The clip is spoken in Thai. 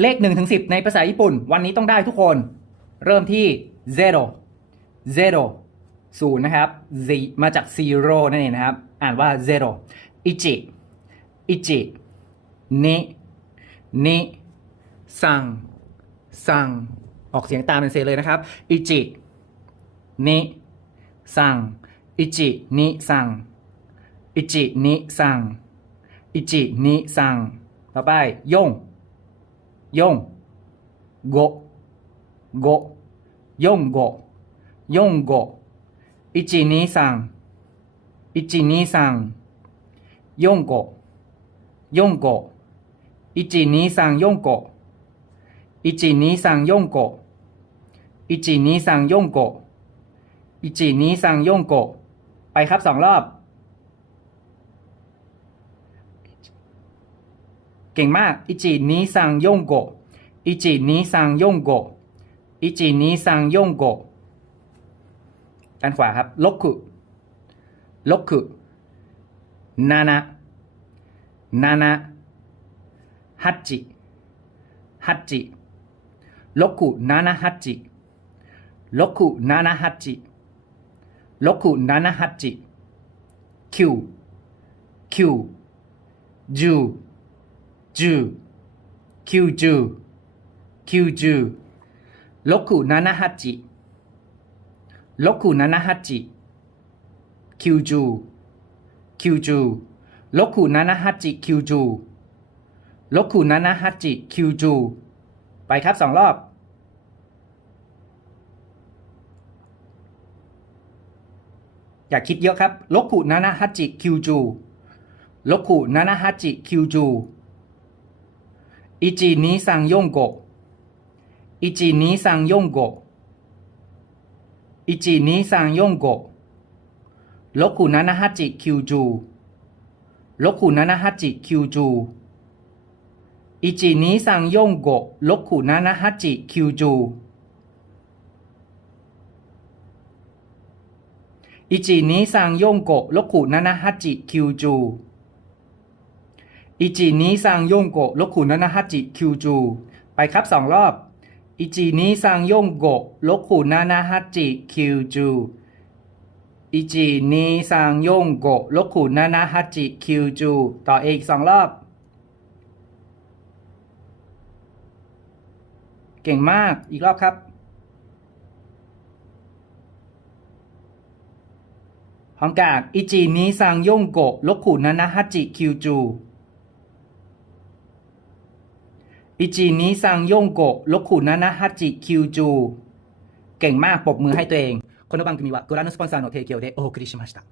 เลข1ถึง10ในภาษาญี่ปุ่น วันนี้ต้องได้ทุกคน เริ่มที่ zero zero ศูนย์นะครับ z มาจาก zero นั่นเองนะครับ อ่านว่า zero อิจิอิจินินิซังซังออกเสียงตามเป็นเซเลยนะครับ อิจินิซังอิจินิซังอิจินิซังอิจินิซังต่อไปยง ยงโกโกยงโกยงโกอิจินิซังอิจินิซังยงโกยงกอิจินิซังยงกอิจินิซังยงกอิจินิซังยงกอิจินิซังยงกไปครับสองรอบ เก่งมากอิจินิซังยงโกอิจินิซังยงโกอิจินิซังยงโกด้านขวาครับลกคุลกคุนานะนานะฮัจจิฮัจจิลกคุนานะฮัจจิลกคุนานะฮัจจิลกคุนานะฮัจจิคิวคิวจู จูคิวจูคิวจูลกุนานะฮัจิลกุนานะฮัจิคิวจูคิวจูลกุนานะฮัจิคิวจูลกุนานะฮัจิคิวจูไปครับสองรอบ อย่าคิดเยอะครับลกุนานะฮัจิคิวจูลกุนานะฮัจิคิวจู อิจินิซังย่งโกอิจินิซังย่งโกอิจินิซังย่งโกลกคุนานะฮัจิคิวจูลกคุนานะฮัจิคิวจูอิจินิซังย่งโกลกคุนานะฮัจิคิวจูอิจินิซังย่งโกลกคุนานะฮัจิคิวจู อิจินิซังยงโกลกคุนนะฮัจิคิวจู ไปครับสองรอบอิจินิซังยงโกลกคุนานะฮัจิคิวจูอิจินิซังยงโกลกคุนานะฮัจิคิวจู ต่ออีกสองรอบ เก่งมากอีกรอบครับพร้อมกากอิจินิซังยงโกลกขุนานะฮัจิคิวจู อิจินิซังยงโกลกขุนานะฮัจจิคิวจูเก่งมากปรบมือให้ตัวเองこの番組はご覧のスポンサーの提供でお送りしました